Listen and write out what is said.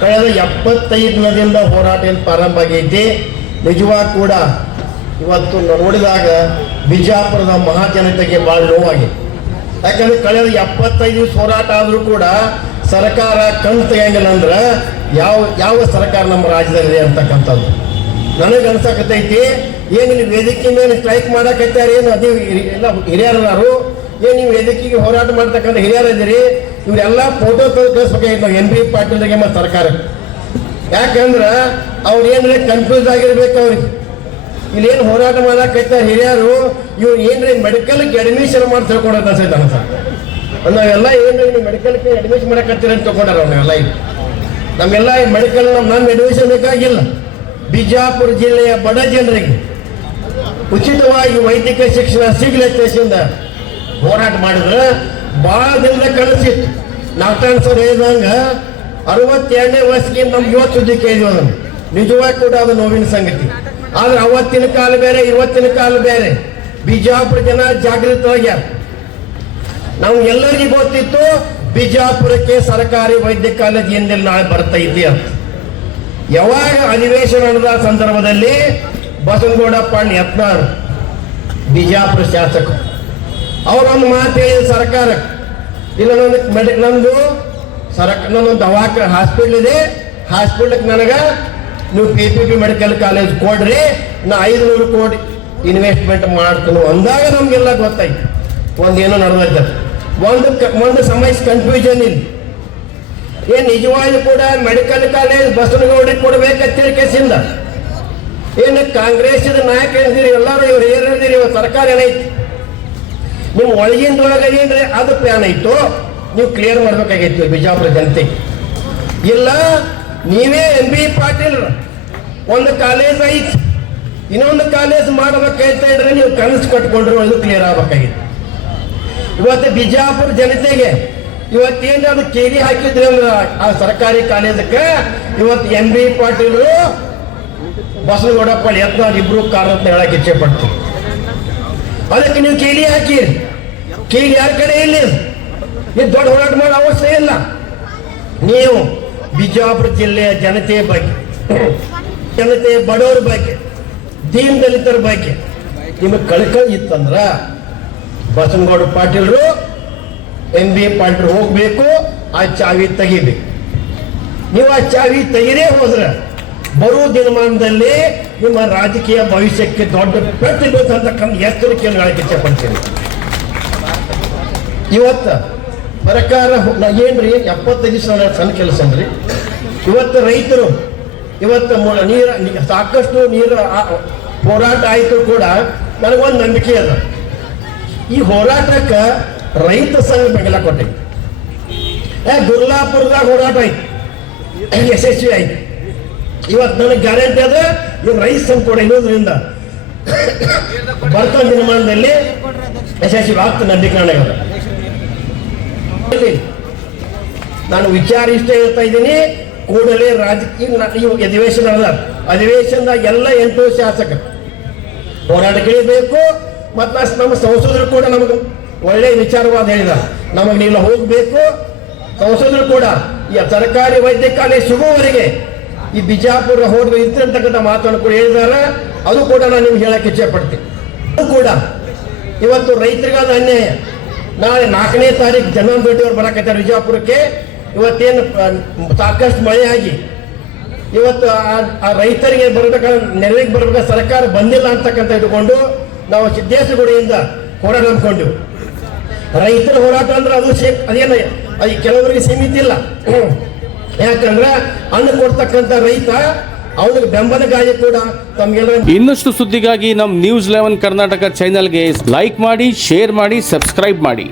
ಕಳೆದ 75 ದಿನದಿಂದ ಹೋರಾಟ ಪ್ರಾರಂಭ ಆಗೈತಿ. ನಿಜವಾಗಿ ಕೂಡ ಇವತ್ತು ನೋಡಿದಾಗ ಬಿಜಾಪುರದ ಮಹಾಜನತೆಗೆ ಭಾಳ ನೋವಾಗಿದೆ. ಯಾಕಂದ್ರೆ ಕಳೆದ 75 ದಿವಸ ಹೋರಾಟ ಆದರೂ ಕೂಡ ಸರ್ಕಾರ ಕಣ್ ತೆಗಿಯಂಗಿಲ್ಲ ಅಂದ್ರೆ ಯಾವ ಸರ್ಕಾರ ನಮ್ಮ ರಾಜ್ಯದಲ್ಲಿದೆ ಅಂತಕ್ಕಂಥದ್ದು ನನಗೆ ಅನ್ಸಕತ್ತೈತಿ. ಏನು ನೀವು ವೇದಿಕೆ ಮೇಲೆ ಸ್ಟ್ರೈಕ್ ಮಾಡಕತ್ತಾರೆ, ಏನು ಅದೇ ಎಲ್ಲ ಹಿರಿಯರು, ಏನು ನೀವು ವೇದಿಕೆಗೆ ಹೋರಾಟ ಮಾಡ್ತಕ್ಕಂಥ ಹಿರಿಯರಿದ್ದೀರಿ, ಇವರೆಲ್ಲ ಫೋಟೋ ಕಳಿಸ್ಬೇಕಾಗಿತ್ತು ನಾವು NB ಪಾಟೀಲ್ಗೆ ಮತ್ತು ಸರ್ಕಾರಕ್ಕೆ. ಯಾಕಂದ್ರೆ ಅವ್ರು ಏನ್ರೆ ಕನ್ಫ್ಯೂಸ್ ಆಗಿರ್ಬೇಕು. ಅವ್ರಿಗೆ ಇಲ್ಲೇನು ಹೋರಾಟ ಮಾಡಕತ್ತಾರೆ ಹಿರಿಯರು, ಇವ್ರು ಏನ್ರಿ ಮೆಡಿಕಲ್ಗೆ ಅಡ್ಮಿಷನ್ ಮಾಡಿ ತಿಳ್ಕೊಡೋದು ಅನ್ಸೈತೆ ನಾವೆಲ್ಲ ಏನ್ರಿ ನೀವು ಮೆಡಿಕಲ್ಗೆ ಅಡ್ಮಿಷನ್ ಮಾಡಕತ್ತೀರ ಅಂತ ತಗೊಂಡಾರ ನಾವೆಲ್ಲ. ನಮ್ಗೆಲ್ಲ ಮೆಡಿಕಲ್ ನಮ್ಮ ಅಡ್ಮಿಷನ್ ಬೇಕಾಗಿಲ್ಲ. ಬಿಜಾಪುರ ಜಿಲ್ಲೆಯ ಬಡ ಜನರಿಗೆ ಉಚಿತವಾಗಿ ವೈದ್ಯಕೀಯ ಶಿಕ್ಷಣ ಸಿಗ್ಲಿಂದ ಹೋರಾಟ ಮಾಡಿದ್ರೆ ಭಾಳ ದಿನದ ಕನಸಿತ್ತು. ನಾಲ್ಕಾಣ್ ಸರ್ ಹೇಳಿದಂಗ 62ನೇ ವಯಸ್ಸಿಗೆ ನಮ್ಗೆ ಇವತ್ತು ಸುದ್ದಿ ಕೇಳಿದ್ವಿ. ಅದನ್ನು ನಿಜವಾಗಿ ಕೂಡ ಅದು ನೋವಿನ ಸಂಗತಿ. ಆದ್ರೆ ಅವತ್ತಿನ ಕಾಲ ಬೇರೆ, ಇವತ್ತಿನ ಕಾಲ ಬೇರೆ. ಬಿಜಾಪುರ ಜನ ಜಾಗೃತವಾಗ್ಯಾರ. ನಾವು ಎಲ್ಲರಿಗೂ ಗೊತ್ತಿತ್ತು ಬಿಜಾಪುರಕ್ಕೆ ಸರ್ಕಾರಿ ವೈದ್ಯ ಕಾಲೇಜ್ ಎಂದಿಲ್ಲ ನಾಳೆ ಬರ್ತಾ ಇದ್ದಿ ಅಂತ. ಯಾವಾಗ ಅಧಿವೇಶನ ನಡೆದ ಸಂದರ್ಭದಲ್ಲಿ ಬಸನಗೌಡ ಪಾಂಡ್ ಯತ್ನಾಳ್ ಬಿಜಾಪುರ ಶಾಸಕ ಅವರೊಂದು ಮಾತು ಹೇಳಿದ ಸರ್ಕಾರಕ್ಕೆ, ಇಲ್ಲ ನಂದು ನನ್ನೊಂದು ದವಾಖಾನೆ ಹಾಸ್ಪಿಟ್ಲ್ ಇದೆ, ಹಾಸ್ಪಿಟ್ಲಿಗೆ ನನಗೆ ನೀವು PPP ಮೆಡಿಕಲ್ ಕಾಲೇಜ್ ಕೊಡ್ರಿ, ನಾ 500 ಕೋಟಿ ಇನ್ವೆಸ್ಟ್ಮೆಂಟ್ ಮಾಡ್ತೀನಿ ಅಂದಾಗ ನಮಗೆಲ್ಲ ಗೊತ್ತಾಯ್ತು ಒಂದೇನೋ ನಡೆದ. ಒಂದು ಸಮಸ್ಯೆ ಕನ್ಫ್ಯೂಷನ್ ಇಲ್ಲ. ಏನು ನಿಜವಾಗಿ ಕೂಡ ಮೆಡಿಕಲ್ ಕಾಲೇಜ್ ಬಸವನಗೌಡರಿಗೆ ಕೊಡ್ಬೇಕಂತೇಳಿ ಕೇಸಿಂದ ಏನು ಕಾಂಗ್ರೆಸ್ದ ನಾಯಕ ಏನಿದ್ದೀರಿ, ಎಲ್ಲರೂ ಇವ್ರು ಏನಿದ್ದೀರಿ, ಇವಾಗ ಸರ್ಕಾರ ಏನೈತಿ ನಿಮ್ಮ ಒಳಗಿಂದೊಳಗೆ ಏನ್ರಿ ಅದು ಪ್ಲಾನ್ ಐತು, ನೀವು ಕ್ಲಿಯರ್ ಮಾಡ್ಬೇಕಾಗಿತ್ತು ಬಿಜಾಪುರ ಜನತೆ. ಇಲ್ಲ ನೀವೇ NB ಪಾಟೀಲ್ ಒಂದು ಕಾಲೇಜ್ ಐತಿ, ಇನ್ನೊಂದು ಕಾಲೇಜ್ ಮಾಡ್ಬೇಕಾಯ್ತ ಇದ್ರೆ ನೀವು ಕನಸು ಕಟ್ಕೊಂಡ್ರು ಅದು ಕ್ಲಿಯರ್ ಆಗ್ಬೇಕಾಗಿತ್ತು. ಇವತ್ತು ಬಿಜಾಪುರ ಜನತೆಗೆ ಇವತ್ತೇನು ಅದು ಕೇಳಿ ಹಾಕಿದ್ರಿ ಅಂದ್ರೆ ಆ ಸರ್ಕಾರಿ ಕಾಲೇಜಕ್ಕೆ ಇವತ್ತು NB ಪಾಟೀಲ್ ಬಸವನಗೌಡಪ್ಪ ಯತ್ನಾಳ್ ಇಬ್ರು ಕಾರಣ ಅಂತ ಹೇಳಕ್ ಇಚ್ಛೆ ಪಡ್ತೀವಿ. ಅದಕ್ಕೆ ನೀವು ಕೇಳಿ ಹಾಕಿರಿ. ಕೇಳಿ ಯಾರ ಕಡೆ ಇಲ್ಲ, ಇದು ದೊಡ್ಡ ಹೋರಾಟ ಮಾಡೋ ಅವಶ್ಯ ಇಲ್ಲ. ನೀವು ಬಿಜಾಪುರ ಜಿಲ್ಲೆಯ ಜನತೆಯ ಬಗ್ಗೆ, ಜನತೆಯ ಬಡವರ ಬಗ್ಗೆ, ದೀನ ದಲಿತರ ಬಗ್ಗೆ ನಿಮಗೆ ಕಳಕಳಿ ಇತ್ತಂದ್ರ ಬಸವನಗೌಡ ಪಾಟೀಲ್ರು NB ಪಾಟೀಲ್ ಹೋಗ್ಬೇಕು, ಆ ಚಾವಿ ತೆಗಿಬೇಕು. ನೀವು ಆ ಚಾವಿ ತೆಗಿರೇ ಹೋದ್ರೆ ಬರುವ ದಿನಮಾನದಲ್ಲಿ ನಿಮ್ಮ ರಾಜಕೀಯ ಭವಿಷ್ಯಕ್ಕೆ ದೊಡ್ಡ ಪೆಟ್ಟು ಬೀಳ್ತಕ್ಕಂಥ ಎಚ್ಚರಿಕೆಯನ್ನು ಹೇಳಕ್ಕೆ ಇಚ್ಛೆ ಪಡ್ತೀನಿ. ಇವತ್ತು ಸರ್ಕಾರ ಏನ್ರಿ 75 ದಿವಸ ಸಣ್ಣ ಕೆಲಸ ಅಂದ್ರಿ. ಇವತ್ತು ರೈತರು ನೀರು ಸಾಕಷ್ಟು ನೀರು ಹೋರಾಟ ಆಯಿತು ಕೂಡ ನನಗೊಂದು ನಂಬಿಕೆ ಅದ. ಈ ಹೋರಾಟಕ್ಕೆ ರೈತ ಸಂಘ ಬೆಂಬಲ ಕೊಟ್ಟೈತಿ. ಗುರ್ಲಾಪುರದಾಗ ಹೋರಾಟ ಆಯ್ತು, ಯಶಸ್ವಿ ಆಯ್ತು. ಇವತ್ತು ನನಗೆ ಗ್ಯಾರಂಟಿ ಅದ ಇವ್ರು ರೈತ ಸಂಘ ಕೂಡ ಇರೋದ್ರಿಂದ ಬರ್ತಾ ದಿನಮಾನದಲ್ಲಿ ಯಶಸ್ವಿ ಆಗ್ತದೆ ನಂಬಿಕೆ ನನಗೆ. ನಾನು ವಿಚಾರ ಇಷ್ಟ ಹೇಳ್ತಾ ಇದ್ದೀನಿ. ಕೂಡಲೇ ರಾಜಕೀಯ ಅಧಿವೇಶನ ಅದ, ಅಧಿವೇಶನದಾಗ ಎಲ್ಲ 8 ಶಾಸಕರು ಹೋರಾಟ ಕೇಳಬೇಕು. ಮತ್ತು ನಮ್ಮ ಸಂಸದರು ಕೂಡ ನಮಗೆ ಒಳ್ಳೆಯ ವಿಚಾರವಾದ ಹೇಳಿದ, ನಮಗೆ ನೀವೆಲ್ಲ ಹೋಗಬೇಕು. ಸಂಸದರು ಕೂಡ ಈ ಸರ್ಕಾರಿ ವೈದ್ಯ ಕಾಲೇಜ್ ಸಿಗುವವರೆಗೆ ಈ ಬಿಜಾಪುರ ಹೋಗಿ ಇರ್ತಕ್ಕಂಥ ಮಾತನ್ನು ಕೂಡ ಹೇಳಿದಾರೆ. ಅದು ಕೂಡ ನಾನು ನಿಮ್ಗೆ ಹೇಳಕ್ಕೆ ಇಚ್ಛೆ ಪಡ್ತೀನಿ. ಅದು ಕೂಡ ಇವತ್ತು ರೈತರಿಗಾದ ಅನ್ಯಾಯ. ನಾಳೆ 4ನೇ ತಾರೀಕು ಜನಾರ್ದನ್ ಬರಕತ್ತಾರೆ ವಿಜಾಪುರಕ್ಕೆ. ಇವತ್ತೇನು ಸಾಕಷ್ಟು ಮಳೆ ಆಗಿ ಇವತ್ತು ಆ ರೈತರಿಗೆ ಬರಬೇಕಾದ್ರೆ ನೆರವಿಗೆ ಬರಬೇಕಾದ ಸರ್ಕಾರ ಬಂದಿಲ್ಲ ಅಂತಕ್ಕಂಥ ಇಟ್ಕೊಂಡು ನಾವು ಸಿದ್ದೇಶ್ವರಗುಡಿಯಿಂದ ಹೋರಾಟ ನಂಬ್ಕೊಂಡ್ವಿ. ರೈತರ ಹೋರಾಟ ಅಂದ್ರೆ ಅದೇನು ಅದು ಕೆಲವರಿಗೆ ಸೀಮಿತ ಇಲ್ಲ. ಯಾಕಂದ್ರೆ ಹಣ್ಣು ಕೊಡ್ತಕ್ಕಂಥ ರೈತ ಅವನಿಗೆ ಬೆಂಬಲಗಾಗಿ ಕೂಡ ತಮ್ಗೆಲ್ಲ. ಇನ್ನಷ್ಟು ಸುದ್ದಿಗಾಗಿ ನಮ್ಮ News 11 ಕರ್ನಾಟಕ ಚಾನೆಲ್ಗೆ ಲೈಕ್ ಮಾಡಿ, ಶೇರ್ ಮಾಡಿ, ಸಬ್ಸ್ಕ್ರೈಬ್ ಮಾಡಿ.